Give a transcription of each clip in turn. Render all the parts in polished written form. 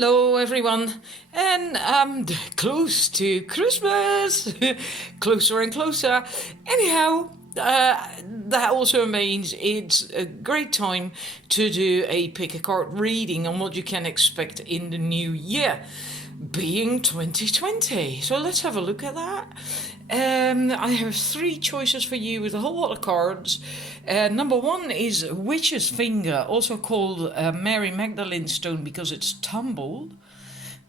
Hello everyone, and close to Christmas, closer and closer. Anyhow, that also means it's a great time to do a pick a card reading on what you can expect in the new year, being 2020. So let's have a look at that. I have three choices for you with a whole lot of cards. Number one is Witch's Finger, also called Mary Magdalene Stone because it's tumbled.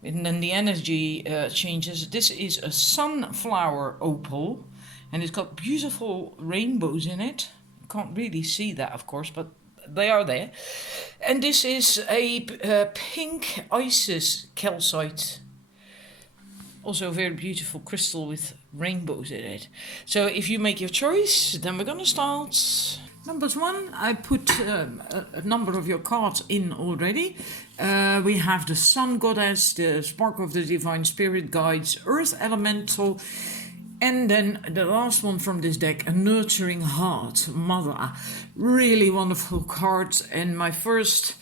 And then the energy changes. This is a sunflower opal, and it's got beautiful rainbows in it. You can't really see that, of course, but they are there. And this is a pink Isis calcite. Also a very beautiful crystal with rainbows in it. So if you make your choice, then we're gonna start. Numbers one, I put a number of your cards in already. We have the Sun Goddess, the Spark of the Divine Spirit Guides, Earth Elemental, and then the last one from this deck, a Nurturing Heart, Mother. Really wonderful cards, and my first...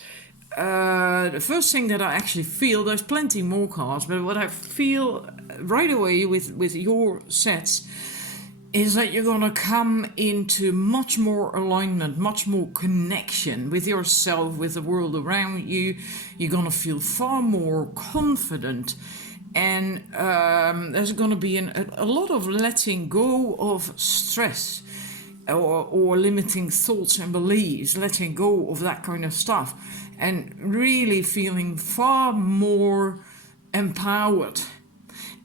the first thing that I actually feel, there's plenty more cards, but what I feel right away with your sets is that you're going to come into much more alignment, much more connection with yourself, with the world around you. You're going to feel far more confident, and there's going to be a lot of letting go of stress or limiting thoughts and beliefs, letting go of that kind of stuff, and really feeling far more empowered.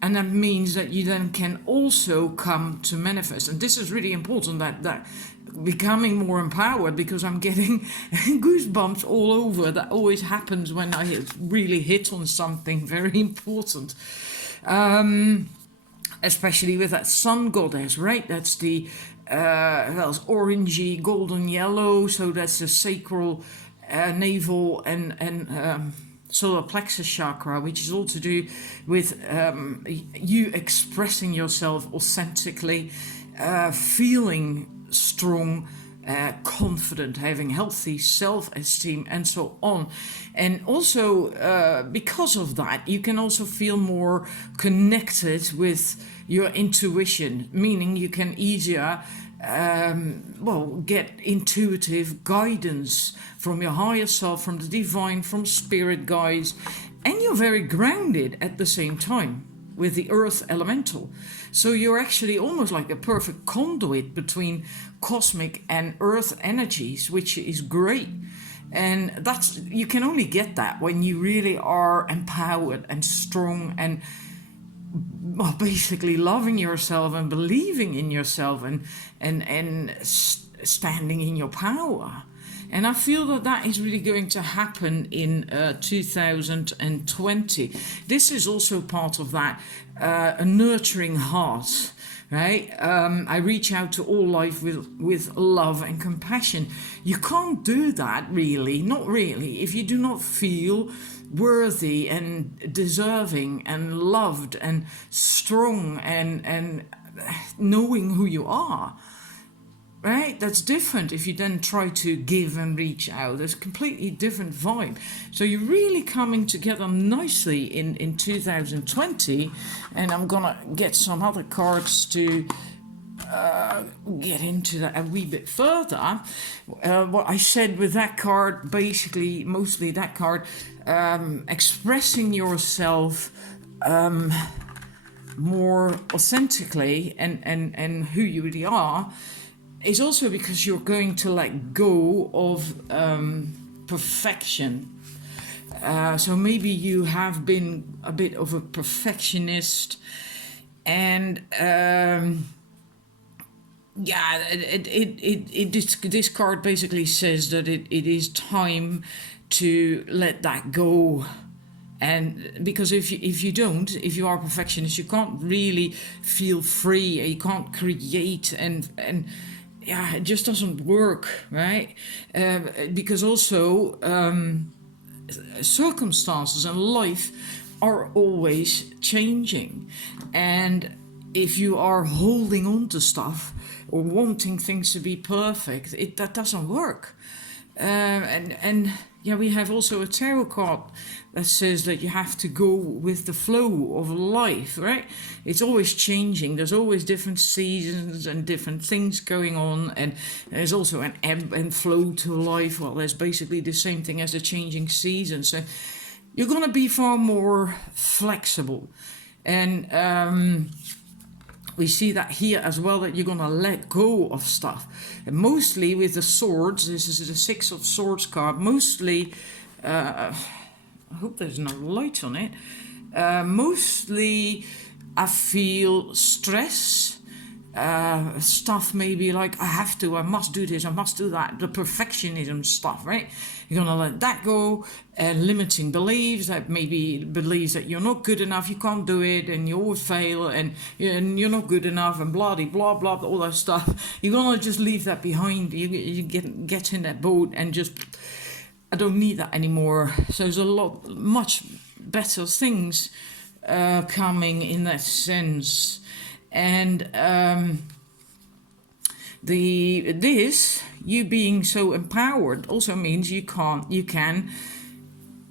And that means that you then can also come to manifest. And this is really important, that becoming more empowered, because I'm getting goosebumps all over. That always happens when I really hit on something very important. Especially with that Sun Goddess, right? That's the, it's orangey, golden yellow. So that's the sacral, navel and solar plexus chakra, which is all to do with you expressing yourself authentically, feeling strong, confident, having healthy self-esteem, and so on. And also because of that, you can also feel more connected with your intuition, meaning you can easier get intuitive guidance from your higher self, from the divine, from spirit guides, and you're very grounded at the same time with the earth elemental. So you're actually almost like a perfect conduit between cosmic and earth energies, which is great. And that's, you can only get that when you really are empowered and strong and basically loving yourself and believing in yourself and standing in your power. And I feel that is really going to happen in 2020. This is also part of that, a nurturing heart, right? I reach out to all life with love and compassion. You can't do that really, not really, if you do not feel worthy and deserving and loved and strong and knowing who you are, right? That's different if you then try to give and reach out. There's a completely different vibe. So you're really coming together nicely in 2020, and I'm gonna get some other cards to get into that a wee bit further. What I said with that card, basically, mostly that card, expressing yourself more authentically and who you really are, is also because you're going to let go of perfection. So maybe you have been a bit of a perfectionist, and this card basically says that it is time to let that go. And because if you are a perfectionist, you can't really feel free, you can't create, and it just doesn't work, right? Because also circumstances and life are always changing, and if you are holding on to stuff or wanting things to be perfect, that doesn't work. And yeah, we have also a tarot card that says that you have to go with the flow of life, right? It's always changing. There's always different seasons and different things going on, and there's also an ebb and flow to life. Well, there's basically the same thing as the changing seasons. So you're going to be far more flexible. And we see that here as well, that you're going to let go of stuff. And mostly with the swords, this is the Six of Swords card, mostly, I hope there's no light on it, mostly I feel stress, stuff maybe like I must do this, I must do that, the perfectionism stuff, right? You're going to let that go, limiting beliefs, that maybe beliefs that you're not good enough, you can't do it, and you always fail, and you're not good enough, and blah, blah, blah, all that stuff. You're going to just leave that behind. You get in that boat and just, I don't need that anymore. So there's much better things coming in that sense. And you being so empowered also means you can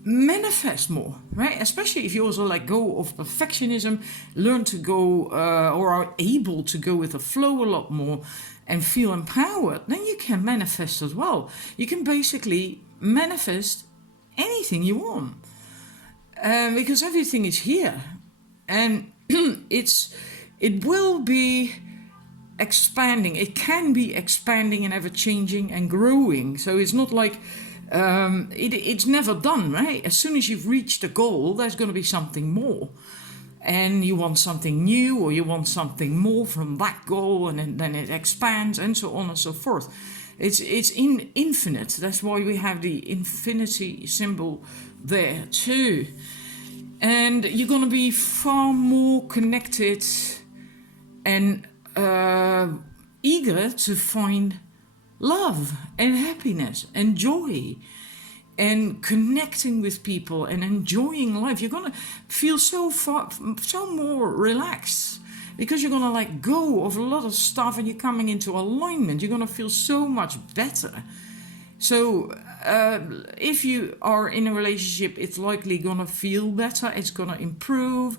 manifest more, right? Especially if you also let go of perfectionism, learn to go or are able to go with the flow a lot more and feel empowered, then you can manifest as well. You can basically manifest anything you want because everything is here, and it will be expanding. It can be expanding and ever changing and growing. So it's not like it's never done, right? As soon as you've reached a goal, there's going to be something more, and you want something new, or you want something more from that goal, and then it expands, and so on and so forth. It's infinite. That's why we have the infinity symbol there too. And you're going to be far more connected and eager to find love and happiness and joy and connecting with people and enjoying life. You're going to feel so more relaxed because you're going to let go of a lot of stuff, and you're coming into alignment. You're going to feel so much better. So if you are in a relationship, it's likely going to feel better. It's going to improve.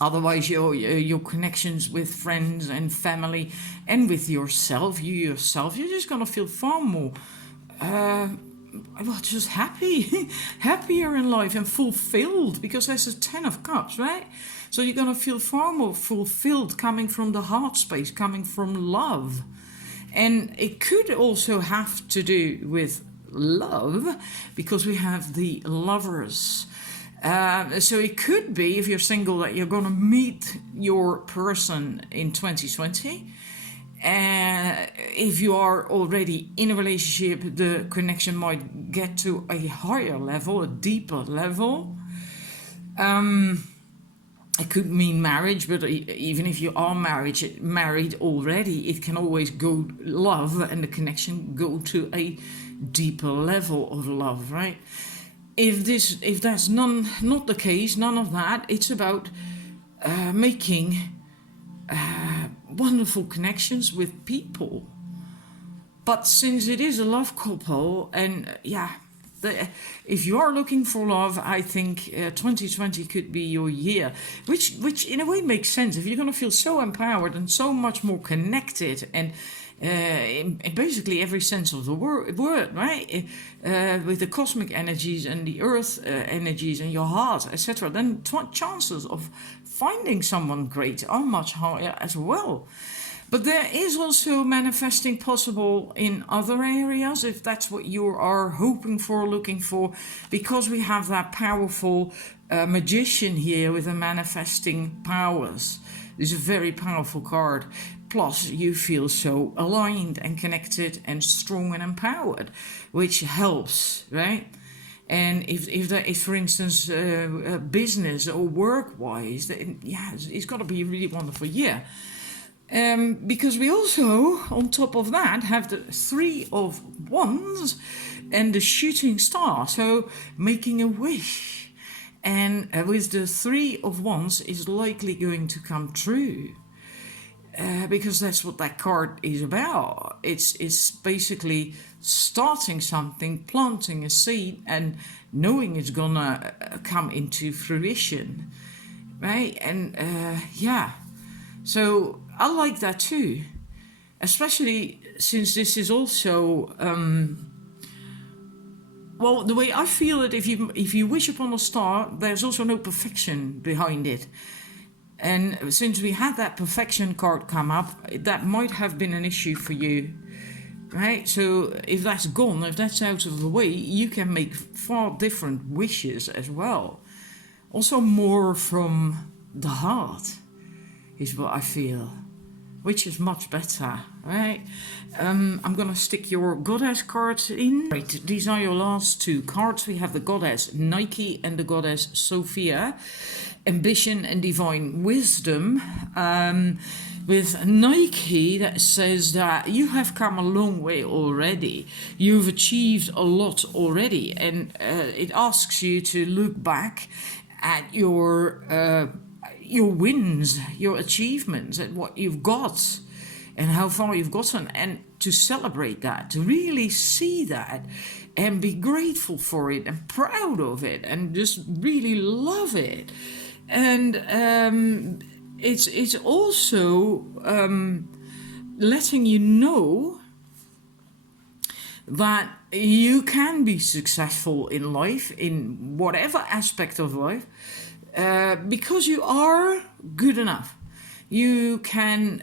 Otherwise, your connections with friends and family and with yourself, you're just going to feel far more, just happier in life and fulfilled, because there's a 10 of Cups, right? So you're going to feel far more fulfilled, coming from the heart space, coming from love. And it could also have to do with love, because we have the Lovers. So it could be, if you're single, that you're going to meet your person in 2020. If you are already in a relationship, the connection might get to a higher level, a deeper level. It could mean marriage, but even if you are married already, it can always go love, and the connection go to a deeper level of love, right? If that's not the case, none of that. It's about making wonderful connections with people. But since it is a love couple, and if you are looking for love, I think 2020 could be your year, which in a way makes sense. If you're going to feel so empowered and so much more connected, and in basically every sense of the word, right? With the cosmic energies and the earth energies and your heart, etc., then chances of finding someone great are much higher as well. But there is also manifesting possible in other areas, if that's what you are hoping for, looking for, because we have that powerful magician here with the manifesting powers. This is a very powerful card. Plus, you feel so aligned and connected and strong and empowered, which helps, right? And if that is, for instance, business or work-wise, it's got to be a really wonderful year. Because we also, on top of that, have the Three of Wands and the Shooting Star, so making a wish. And with the Three of Wands is likely going to come true. because that's what that card is about. It's basically starting something, planting a seed, and knowing it's gonna come into fruition, right? And yeah, so I like that too, especially since this is also well, the way I feel it, if you wish upon a star, there's also no perfection behind it. And since we had that perfection card come up, that might have been an issue for you, right? So if that's gone, if that's out of the way, you can make far different wishes as well. Also more from the heart is what I feel, which is much better, right? I'm gonna stick your goddess cards in. Right, these are your last two cards. We have the goddess Nike and the goddess Sophia. Ambition and divine wisdom. With Nike, that says that you have come a long way already. You've achieved a lot already, and it asks you to look back at your wins, your achievements, and what you've got, and how far you've gotten, and to celebrate that, to really see that, and be grateful for it, and proud of it, and just really love it. And it's also letting you know that you can be successful in life, in whatever aspect of life, because you are good enough. You can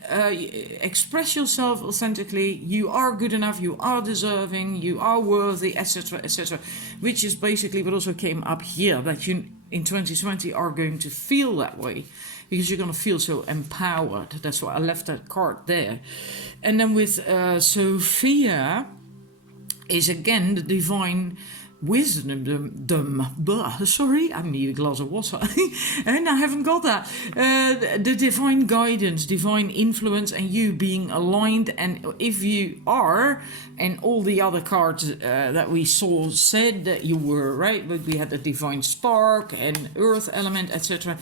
express yourself authentically. You are good enough. You are deserving. You are worthy, etc., etc. Which is basically what also came up here, that you in 2020 are going to feel that way, because you're going to feel so empowered. That's why I left that card there. And then with Sophia is again the divine wisdom. Sorry, I need a glass of water. And I haven't got that. The divine guidance, divine influence, and you being aligned. And if you are, and all the other cards that we saw said that you were, right? But we had the divine spark and earth element, etc.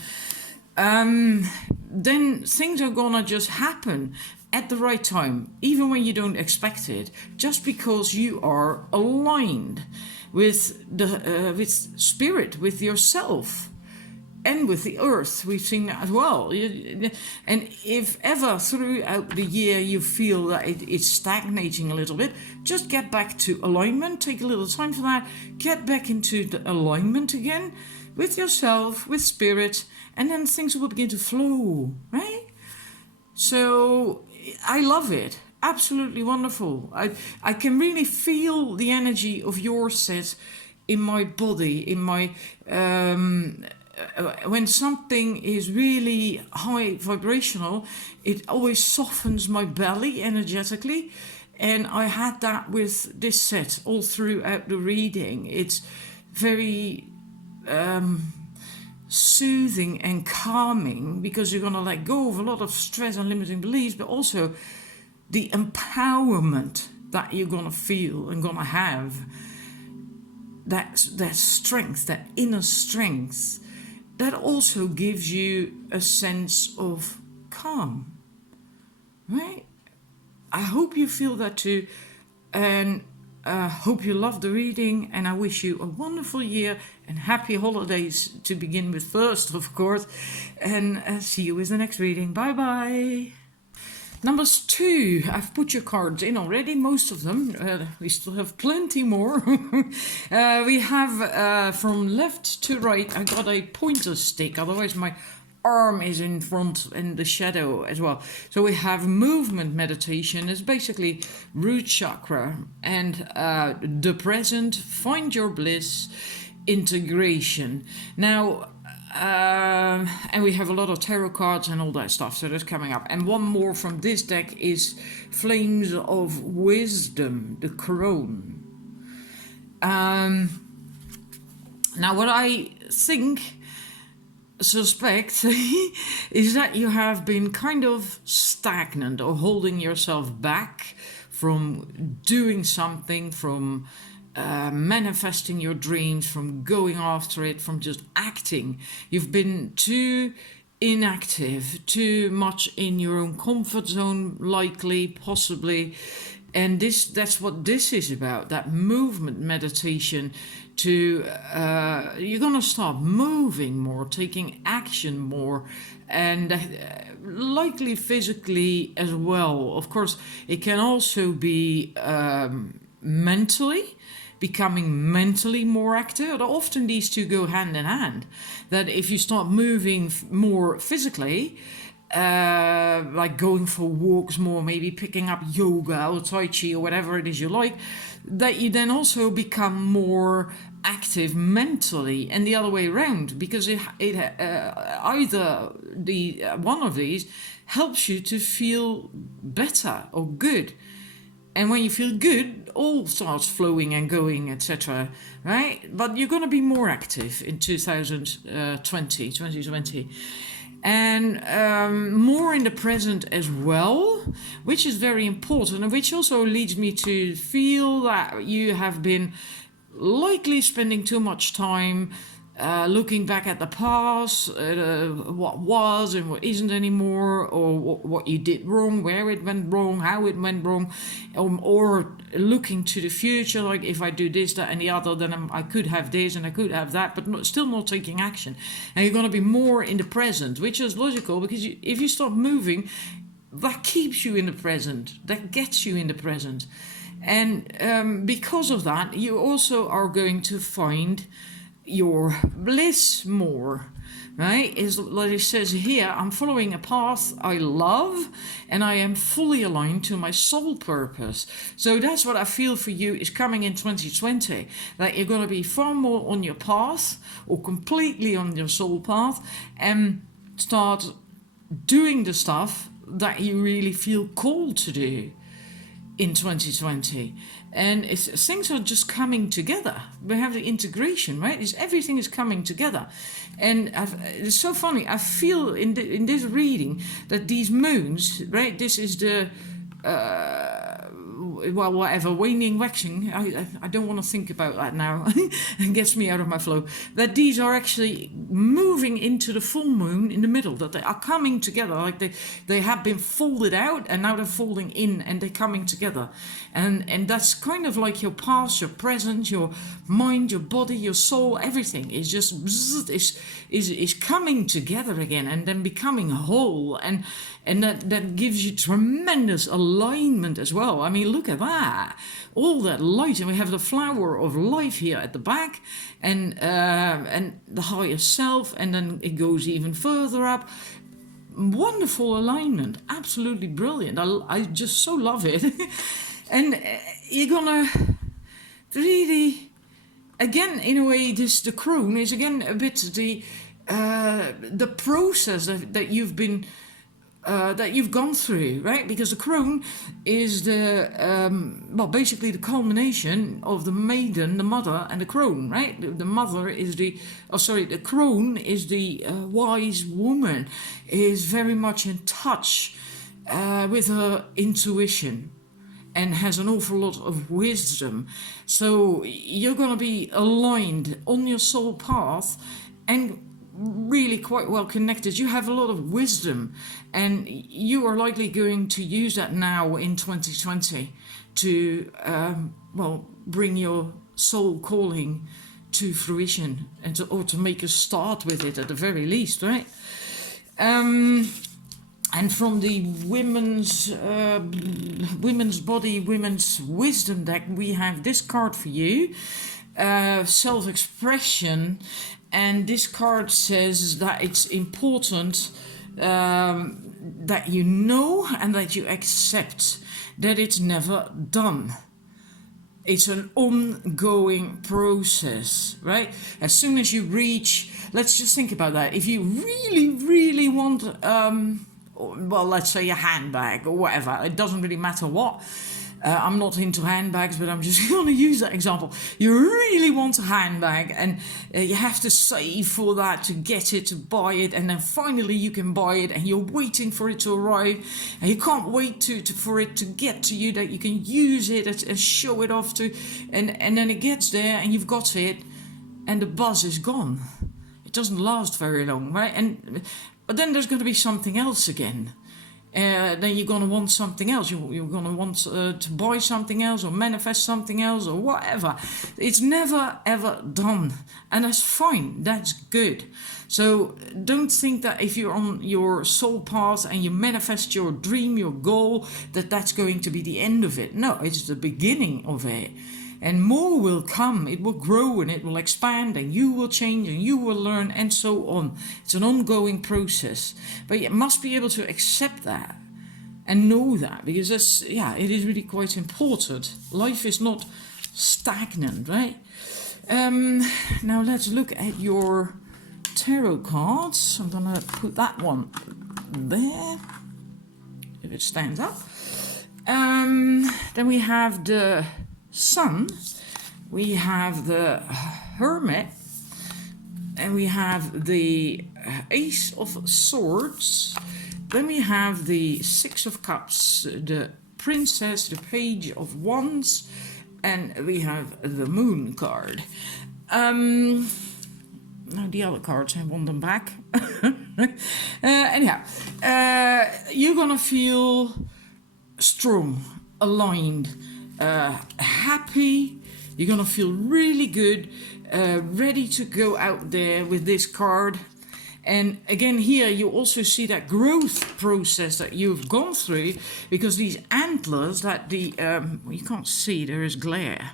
Then things are gonna just happen at the right time, even when you don't expect it, just because you are aligned with the with spirit, with yourself, and with the earth. We've seen that as well. And if ever throughout the year you feel that it's stagnating a little bit, just get back to alignment. Take a little time for that. Get back into the alignment again with yourself, with spirit, and then things will begin to flow, right? So I love it. Absolutely wonderful. I can really feel the energy of your set in my body, in my when something is really high vibrational, it always softens my belly energetically. And I had that with this set all throughout the reading. It's very soothing and calming, because you're going to let go of a lot of stress and limiting beliefs, but also the empowerment that you're going to feel and going to have, that strength, that inner strength, that also gives you a sense of calm, right? I hope you feel that too, and hope you love the reading, and I wish you a wonderful year and happy holidays to begin with first, of course, and see you with the next reading. Bye bye. Numbers 2, I've put your cards in already, most of them. We still have plenty more. We have from left to right, I got a pointer stick, otherwise my arm is in front in the shadow as well. So we have movement meditation. It's basically root chakra and the present, find your bliss, integration. Now, and we have a lot of tarot cards and all that stuff, so that's coming up. And one more from this deck is Flames of Wisdom, the Crone. Now what I suspect is that you have been kind of stagnant or holding yourself back from doing something, from manifesting your dreams, from going after it, from just acting. You've been too inactive, too much in your own comfort zone, likely, possibly. And that's what this is about, that movement meditation. To you're gonna start moving more, taking action more, and likely physically as well. Of course, it can also be mentally, becoming mentally more active. Often these two go hand in hand. That if you start moving more physically, like going for walks more, maybe picking up yoga or tai chi or whatever it is you like, that you then also become more active mentally, and the other way around, because it either the one of these helps you to feel better or good. And when you feel good, all starts flowing and going, etc. Right? But you're going to be more active in 2020. And more in the present as well, which is very important, and which also leads me to feel that you have been likely spending too much time looking back at the past, what was and what isn't anymore, or what you did wrong, where it went wrong, how it went wrong, or looking to the future, like if I do this, that and the other, then I could have this and I could have that, but still not taking action. And you're going to be more in the present, which is logical, because if you start moving, that keeps you in the present, that gets you in the present. And because of that, you also are going to find your bliss more, right? Is like it says here, I'm following a path I love, and I am fully aligned to my soul purpose. So that's what I feel for you is coming in 2020, that you're going to be far more on your path, or completely on your soul path, and start doing the stuff that you really feel called to do in 2020. And things are just coming together. We have the integration, right? Everything is coming together. And it's so funny. I feel in this reading that these moons, right? This is the whatever, waning, waxing. I don't want to think about that now. It gets me out of my flow. That these are actually moving into the full moon in the middle. That they are coming together, like they have been folded out and now they're folding in, and they're coming together. And that's kind of like your past, your present, your mind, your body, your soul. Everything is just is coming together again, and then becoming whole. And that gives you tremendous alignment as well. I mean, look at that. All that light. And we have the flower of life here at the back, and the higher self, and then it goes even further up. Wonderful alignment. Absolutely brilliant. I just so love it. And you're gonna really, again, in a way, the crone is again a bit the process that you've been that you've gone through, right? Because the crone is basically the culmination of the maiden, the mother, and the crone, right? The mother is the crone is the wise woman, is very much in touch with her intuition, and has an awful lot of wisdom. So you're going to be aligned on your soul path and really quite well connected. You have a lot of wisdom, and you are likely going to use that now in 2020 to bring your soul calling to fruition, and to make a start with it at the very least, right? And from the women's body, women's wisdom deck, we have this card for you, self-expression. And this card says that it's important that you know and that you accept that it's never done. It's an ongoing process, right? As soon as you reach, let's just think about that. If you really, really want let's say a handbag or whatever, it doesn't really matter what. I'm not into handbags, but I'm just going to use that example. You really want a handbag, and you have to save for that to get it, to buy it, and then finally you can buy it, and you're waiting for it to arrive, and you can't wait for it to get to you, that you can use it and show it off to, and then it gets there, and you've got it, and the buzz is gone. It doesn't last very long, right? And But then there's going to be something else again. Then you're going to want something else. You're going to want to buy something else or manifest something else or whatever. It's never ever done. And that's fine. That's good. So don't think that if you're on your soul path and you manifest your dream, your goal, that that's going to be the end of it. No, it's the beginning of it. And more will come, it will grow and it will expand and you will change and you will learn and so on. It's an ongoing process. But you must be able to accept that and know that, because it is really quite important. Life is not stagnant, right? Now let's look at your tarot cards. I'm going to put that one there, if it stands up. Then we have the Sun, we have the Hermit, and we have the Ace of Swords. Then we have the Six of Cups, the Princess, the Page of Wands, and we have the Moon card. Now the other cards, I want them back. Anyhow, you're gonna feel strong, aligned, happy. You're gonna feel really good, ready to go out there with this card. And again, here you also see that growth process that you've gone through, because these antlers that you can't see, there is glare,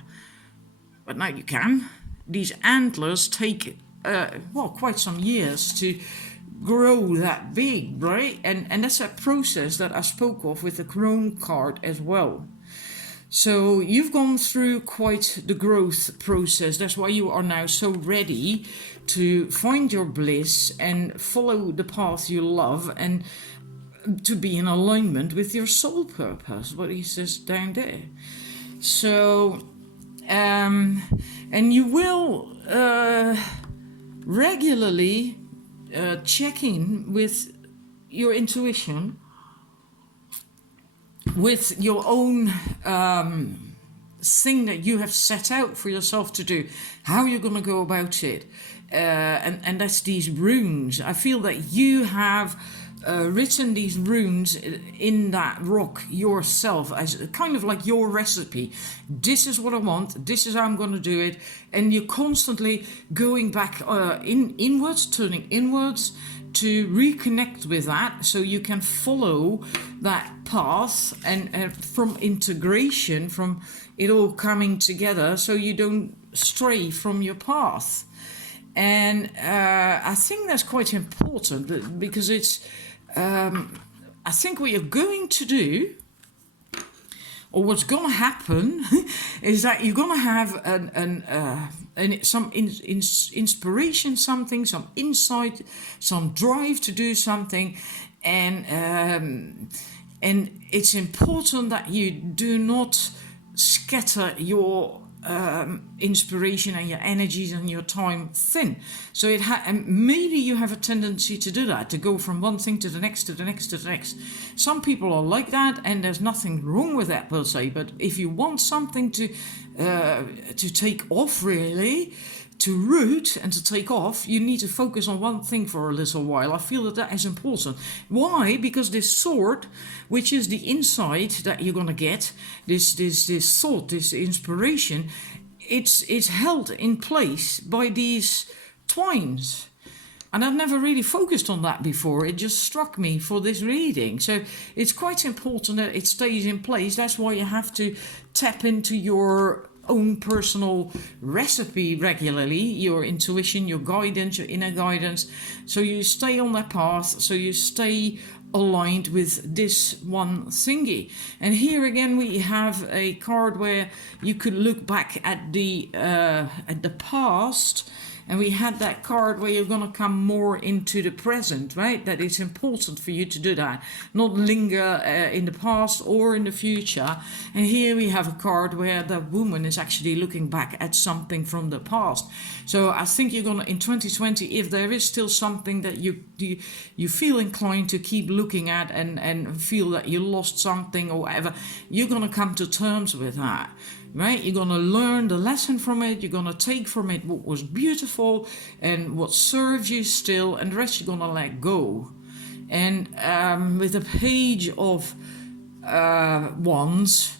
but now you can. These antlers take quite some years to grow that big, right? And that's a process that I spoke of with the Crone card as well. So you've gone through quite the growth process. That's why you are now so ready to find your bliss and follow the path you love and to be in alignment with your soul purpose, what he says down there. So, and you will regularly check in with your intuition, with your own thing that you have set out for yourself to do, how you're going to go about it. And that's these runes. I feel that you have written these runes in that rock yourself as kind of like your recipe. This is what I want, this is how I'm going to do it. And you're constantly going back inwards, turning inwards to reconnect with that, so you can follow that path and from integration, from it all coming together, so you don't stray from your path. And I think that's quite important, because it's I think what you're going to do, or what's going to happen, is that you're going to have some inspiration, something, some insight, some drive to do something, and it's important that you do not scatter your inspiration and your energies and your time thin. So and maybe you have a tendency to do that, to go from one thing to the next, to the next, to the next. Some people are like that, and there's nothing wrong with that per se. But if you want something to take off, really, to root and to take off, you need to focus on one thing for a little while. I feel that is important. Why? Because this sword, which is the insight that you're going to get, this thought, this inspiration, it's held in place by these twines. And I've never really focused on that before. It just struck me for this reading. So it's quite important that it stays in place. That's why you have to tap into your own personal recipe regularly, your intuition, your guidance, your inner guidance, so you stay on that path, so you stay aligned with this one thingy. And here again we have a card where you could look back at the past. And we had that card where you're going to come more into the present, right? That it's important for you to do that, not linger in the past or in the future. And here we have a card where the woman is actually looking back at something from the past. So I think you're going to, in 2020, if there is still something that you feel inclined to keep looking at and feel that you lost something or whatever, you're going to come to terms with that. Right? You're going to learn the lesson from it. You're going to take from it what was beautiful and what serves you still, and the rest you're going to let go. And with the Page of Wands,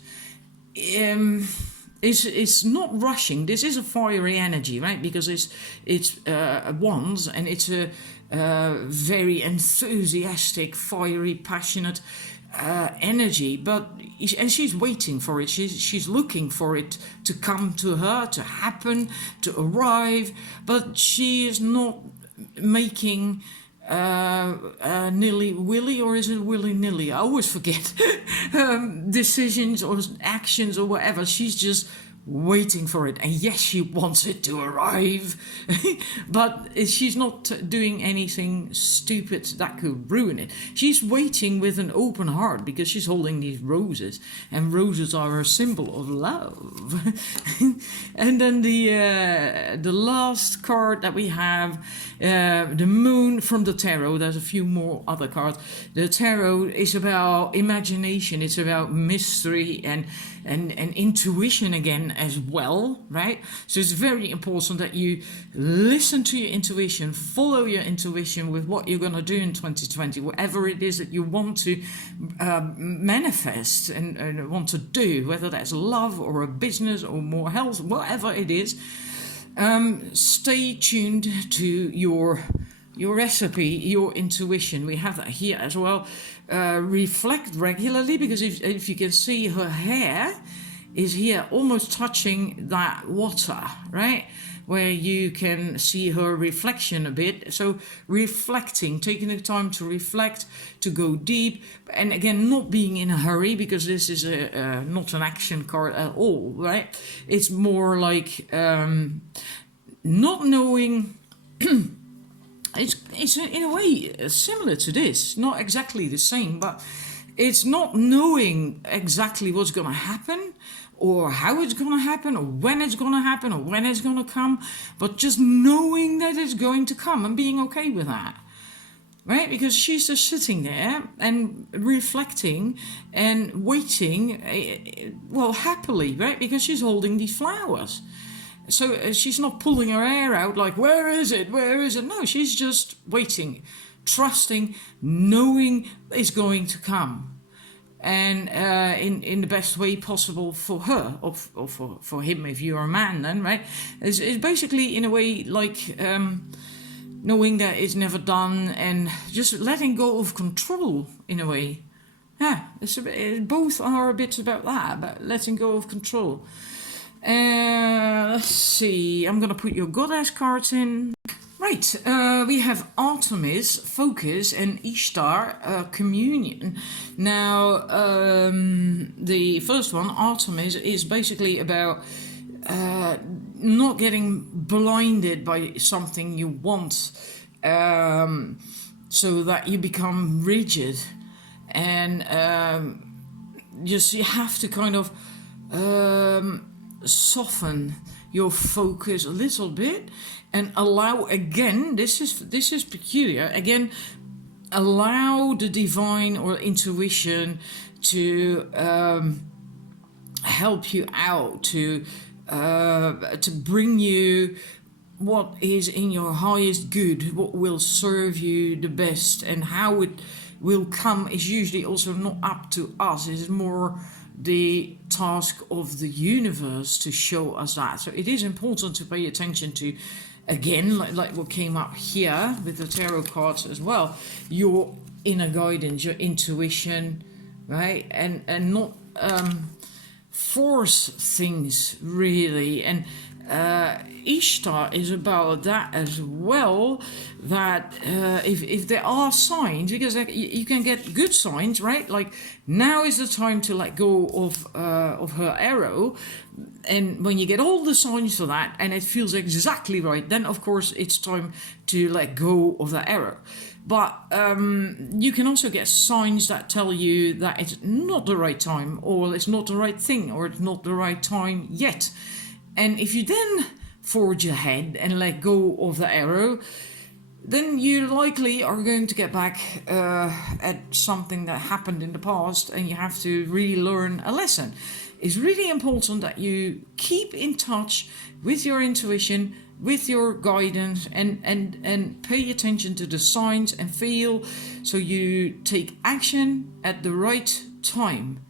it's not rushing. This is a fiery energy, right? Because it's wands, and it's a very enthusiastic, fiery, passionate energy. And she's waiting for it. She's looking for it to come to her, to happen, to arrive. But she is not making nilly-willy, or is it willy-nilly? I always forget. Decisions or actions or whatever. She's just waiting for it. And yes, she wants it to arrive. But she's not doing anything stupid that could ruin it. She's waiting with an open heart because she's holding these roses. And roses are a symbol of love. And then the last card that we have, the Moon from the Tarot. There's a few more other cards. The Tarot is about imagination. It's about mystery and intuition again as well, right? So it's very important that you listen to your intuition, follow your intuition with what you're going to do in 2020, whatever it is that you want to manifest and want to do, whether that's love or a business or more health, whatever it is. Stay tuned to your recipe, your intuition. We have that here as well. Reflect regularly, because if you can see, her hair is here almost touching that water, right? Where you can see her reflection a bit. So reflecting, taking the time to reflect, to go deep, and again, not being in a hurry, because this is not an action card at all, right? It's more like not knowing. It's in a way similar to this, not exactly the same, but it's not knowing exactly what's going to happen, or how it's going to happen, or when it's going to happen, or when it's going to come, but just knowing that it's going to come and being okay with that, right? Because she's just sitting there and reflecting and waiting, well, happily, right? Because she's holding these flowers. So she's not pulling her hair out like, where is it? Where is it? No, she's just waiting, trusting, knowing it's going to come. And in the best way possible for her, or for him if you're a man then, right? It's basically in a way like knowing that it's never done and just letting go of control in a way. Yeah, both are a bit about that, about letting go of control. Let's see, I'm going to put your goddess cards in. Right, we have Artemis, Focus, and Ishtar, Communion. Now, the first one, Artemis, is basically about not getting blinded by something you want, so that you become rigid. And you have to kind of soften your focus a little bit and allow, again, this is peculiar, again, allow the divine or intuition to help you out, to bring you what is in your highest good, what will serve you the best, and how it will come is usually also not up to us. It is more the task of the universe to show us that. So it is important to pay attention to, again, like what came up here with the tarot cards as well, your inner guidance, your intuition, right? And not force things really. And Ishtar is about that as well, that if there are signs, because you can get good signs, right? Like, now is the time to let go of her arrow, and when you get all the signs for that and it feels exactly right, then of course it's time to let go of the arrow. But you can also get signs that tell you that it's not the right time, or it's not the right thing, or it's not the right time yet. And if you then forge ahead and let go of the arrow, then you likely are going to get back at something that happened in the past, and you have to relearn a lesson. It's really important that you keep in touch with your intuition, with your guidance, and pay attention to the signs and feel, so you take action at the right time.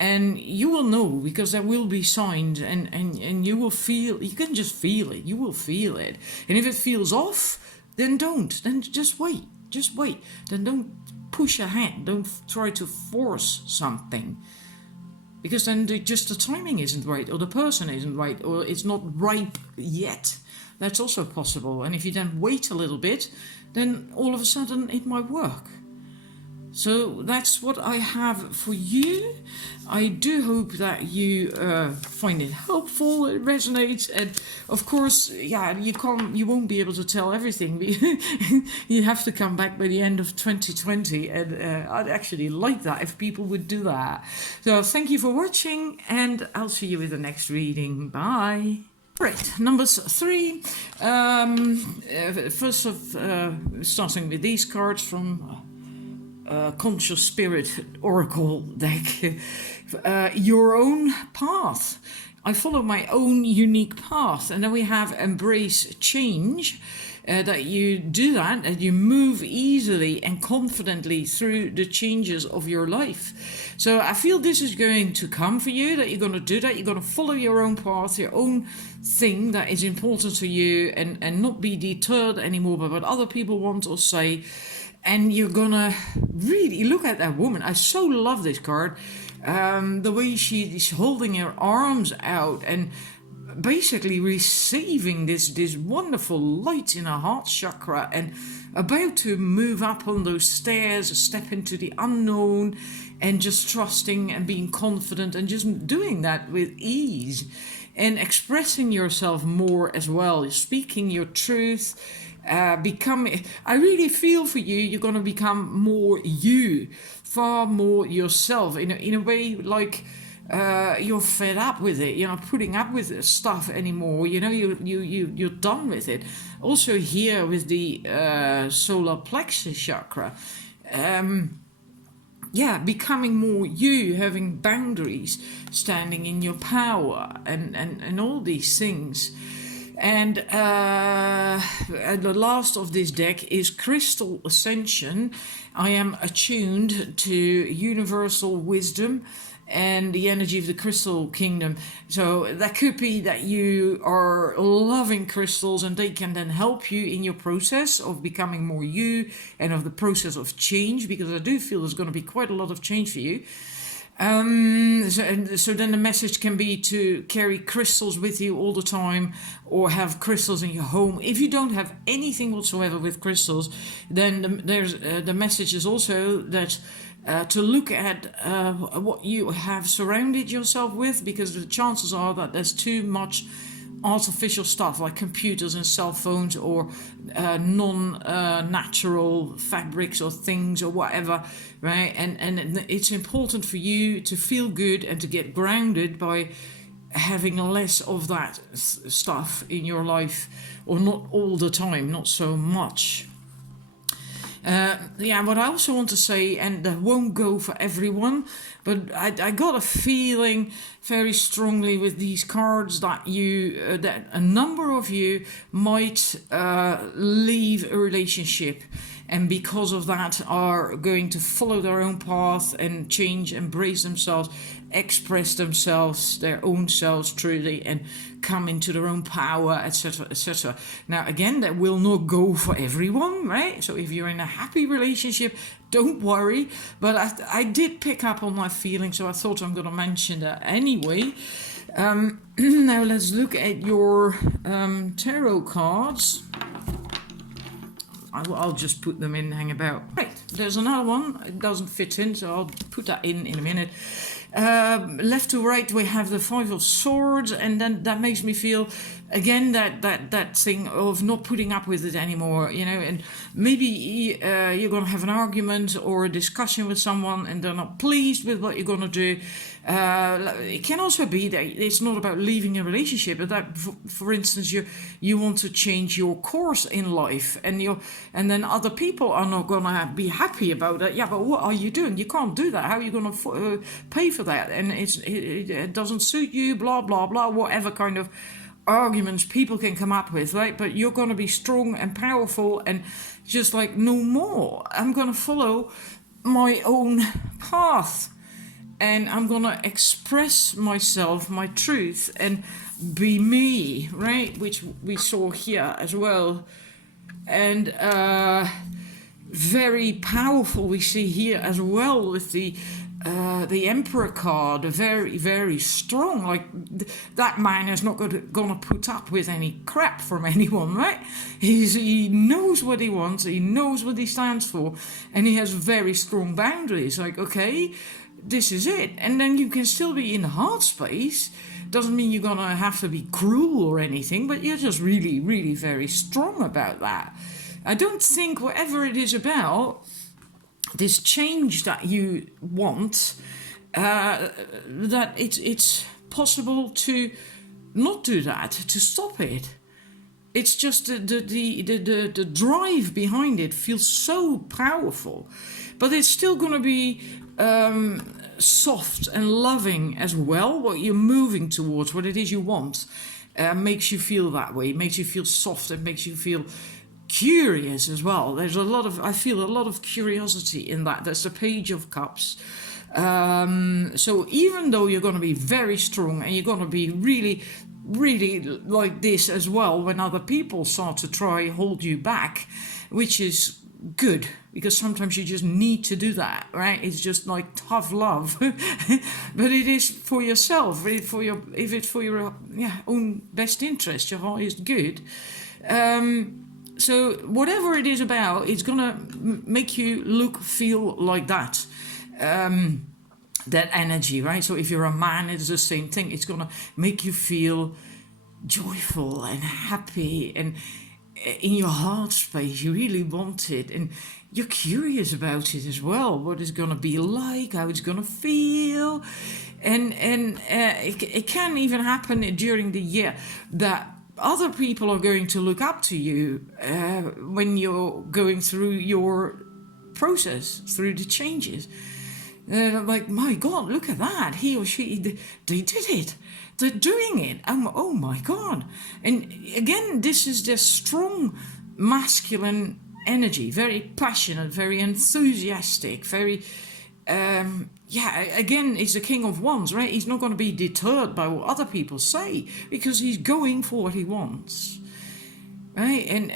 And you will know, because there will be signs, and you will feel, you can just feel it, you will feel it. And if it feels off, then don't, then just wait, then don't push ahead, don't try to force something. Because then just the timing isn't right, or the person isn't right, or it's not ripe yet. That's also possible. And if you then wait a little bit, then all of a sudden it might work. So that's what I have for you. I do hope that you find it helpful, it resonates, and of course, you won't be able to tell everything. You have to come back by the end of 2020, and I'd actually like that if people would do that. So thank you for watching, and I'll see you with the next reading. Bye. Right, numbers 3. First starting with these cards from Conscious Spirit Oracle deck. Your own path. I follow my own unique path. And then we have Embrace Change. That you do that, and you move easily and confidently through the changes of your life. So I feel this is going to come for you, that you're going to do that. You're going to follow your own path, your own thing that is important to you, and not be deterred anymore by what other people want or say. And you're gonna really look at that woman. I so love this card. The way she's holding her arms out and basically receiving this wonderful light in her heart chakra, and about to move up on those stairs, step into the unknown, and just trusting and being confident, and just doing that with ease, and expressing yourself more as well, speaking your truth. I really feel for you, you're going to become more you, far more yourself, in a way, like you're fed up with it, you're not putting up with this stuff anymore, you're done with it. Also here with the solar plexus chakra, becoming more you, having boundaries, standing in your power, and all these things. And the last of this deck is Crystal Ascension. I am attuned to universal wisdom and the energy of the crystal kingdom. So that could be that you are loving crystals, and they can then help you in your process of becoming more you, and of the process of change, because I do feel there's going to be quite a lot of change for you. So then the message can be to carry crystals with you all the time, or have crystals in your home. If you don't have anything whatsoever with crystals, then the message is also that to look at what you have surrounded yourself with, because the chances are that there's too much artificial stuff like computers and cell phones, or non-natural fabrics or things or whatever, right? And it's important for you to feel good and to get grounded by having less of that stuff in your life, or not all the time, not so much. What I also want to say, and that won't go for everyone, but I got a feeling very strongly with these cards that that a number of you might leave a relationship, and because of that are going to follow their own path and change, embrace themselves, express themselves, their own selves truly, and come into their own power, etc., etc. Now, again, that will not go for everyone, right? So if you're in a happy relationship, don't worry. But I did pick up on my feeling, so I thought I'm going to mention that anyway. Now let's look at your tarot cards. I'll just put them in, hang about. Right, there's another one. It doesn't fit in, so I'll put that in a minute. Left to right, we have the Five of Swords, and then that makes me feel again that thing of not putting up with it anymore, and maybe you're going to have an argument or a discussion with someone, and they're not pleased with what you're going to do. It can also be that it's not about leaving a relationship, but that, for instance, you want to change your course in life, and then other people are not going to be happy about that. Yeah, but what are you doing? You can't do that. How are you going to pay for that? And it doesn't suit you. Blah blah blah. Whatever kind of arguments people can come up with, right? But you're going to be strong and powerful and just like, no more. I'm going to follow my own path and I'm going to express myself, my truth, and be me, right? Which we saw here as well. And very powerful we see here as well with the Emperor card, very, very strong. Like that man is not gonna put up with any crap from anyone, right? He knows what he wants, he knows what he stands for, and he has very strong boundaries. Like, okay, this is it. And then you can still be in the heart space. Doesn't mean you're gonna have to be cruel or anything, but you're just really, really very strong about that. I don't think whatever it is about, this change that you want, that it's possible to not do that, to stop it. It's just the drive behind it feels so powerful, but it's still going to be soft and loving as well. What you're moving towards, what it is you want, makes you feel that way. Makes you feel soft. It makes you feel curious as well. I feel a lot of curiosity in that. That's the Page of Cups. So even though you're going to be very strong and you're going to be really, really like this as well when other people start to try hold you back, which is good because sometimes you just need to do that, right? It's just like tough love, but it is for yourself, if it's for your own best interest, your highest good. So whatever it is about, it's gonna make you feel like that. That energy, right? So if you're a man, it's the same thing. It's gonna make you feel joyful and happy and in your heart space. You really want it and you're curious about it as well. What it's gonna be like, how it's gonna feel. And it can even happen during the year that other people are going to look up to you when you're going through your process, through the changes. Like, my God, look at that. He or she, they did it. They're doing it. Oh my God. And again, this is this strong masculine energy, very passionate, very enthusiastic, very... again, he's the King of Wands, right? He's not going to be deterred by what other people say because he's going for what he wants, right? And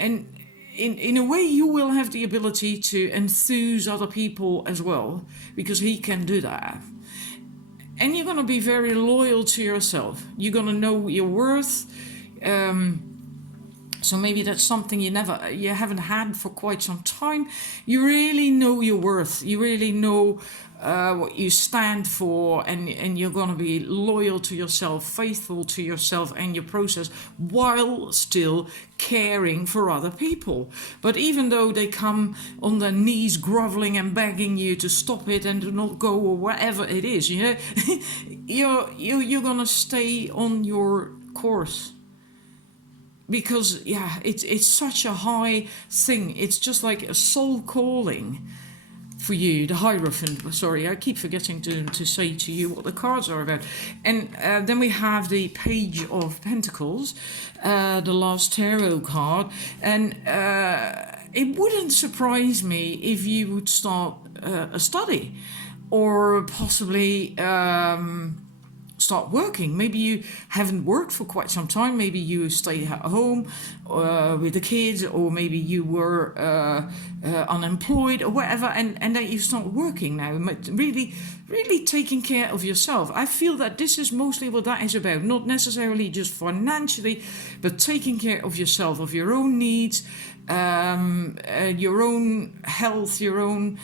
in a way, you will have the ability to enthuse other people as well because he can do that. And you're going to be very loyal to yourself. You're going to know your worth. So maybe that's something you haven't had for quite some time. You really know your worth. You really know what you stand for, and you're going to be loyal to yourself, faithful to yourself and your process, while still caring for other people. But even though they come on their knees groveling and begging you to stop it and to not go or whatever it is, you know, you're going to stay on your course. Because, it's such a high thing. It's just like a soul calling for you, the Hierophant. Sorry, I keep forgetting to say to you what the cards are about. And then we have the Page of Pentacles, the last tarot card. And it wouldn't surprise me if you would start a study or possibly... start working. Maybe you haven't worked for quite some time. Maybe you stayed at home with the kids, or maybe you were unemployed or whatever, and that you start working now. Really, really taking care of yourself. I feel that this is mostly what that is about. Not necessarily just financially, but taking care of yourself, of your own needs, your own health, your own...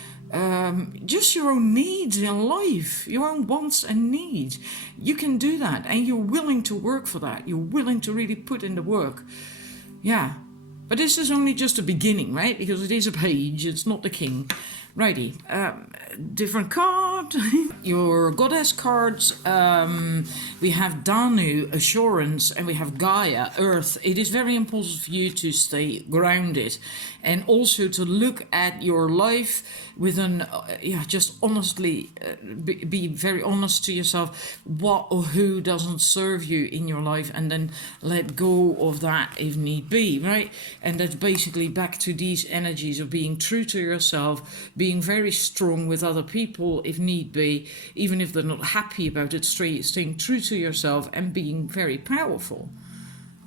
just your own needs in life, your own wants and needs. You can do that, and you're willing to work for that. You're willing to really put in the work. Yeah. But this is only just a beginning, right? Because it is a page, it's not the king. Righty. Different card. Your goddess cards. We have Danu, assurance, and we have Gaia, earth. It is very important for you to stay grounded and also to look at your life with just honestly, be very honest to yourself, what or who doesn't serve you in your life, and then let go of that if need be, right? And that's basically back to these energies of being true to yourself, being very strong with other people if need be, even if they're not happy about it, staying true to yourself and being very powerful.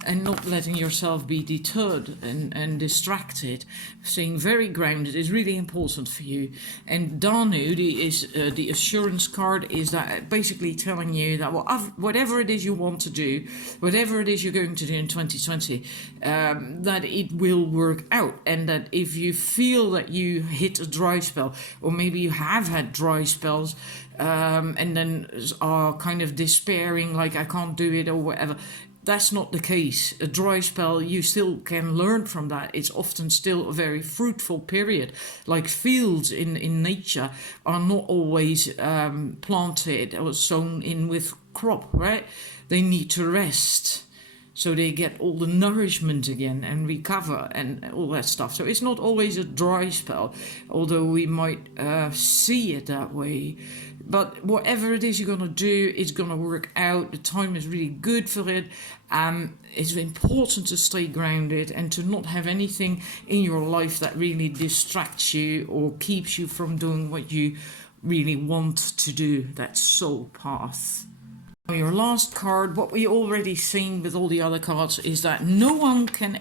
And not letting yourself be deterred and distracted. Staying very grounded is really important for you. And Danu, the assurance card, is that basically telling you that whatever it is you want to do, whatever it is you're going to do in 2020, that it will work out. And that if you feel that you hit a dry spell, or maybe you have had dry spells, and then are kind of despairing, like I can't do it or whatever, that's not the case. A dry spell, you still can learn from that. It's often still a very fruitful period. Like fields in nature are not always planted or sown in with crop, right? They need to rest, so they get all the nourishment again and recover and all that stuff. So it's not always a dry spell, although we might see it that way. But whatever it is you're going to do, it's going to work out. The time is really good for it. It's important to stay grounded and to not have anything in your life that really distracts you or keeps you from doing what you really want to do, that soul path. Now, your last card, what we already seen with all the other cards, is that no one can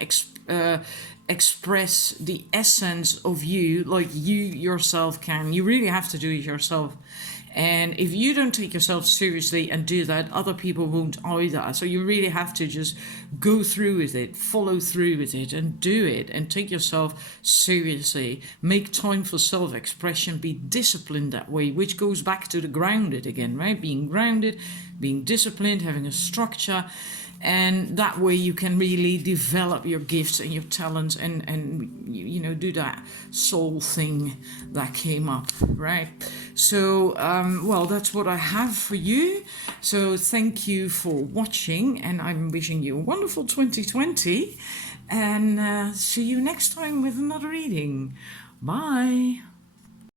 express the essence of you like you yourself can. You really have to do it yourself. And if you don't take yourself seriously and do that, other people won't either. So you really have to just go through with it, follow through with it, and do it, and take yourself seriously. Make time for self-expression, be disciplined that way, which goes back to the grounded again, right? Being grounded, being disciplined, having a structure. And that way you can really develop your gifts and your talents and you know, do that soul thing that came up, right? So, well, that's what I have for you. So thank you for watching, and I'm wishing you a wonderful 2020. And see you next time with another reading. Bye.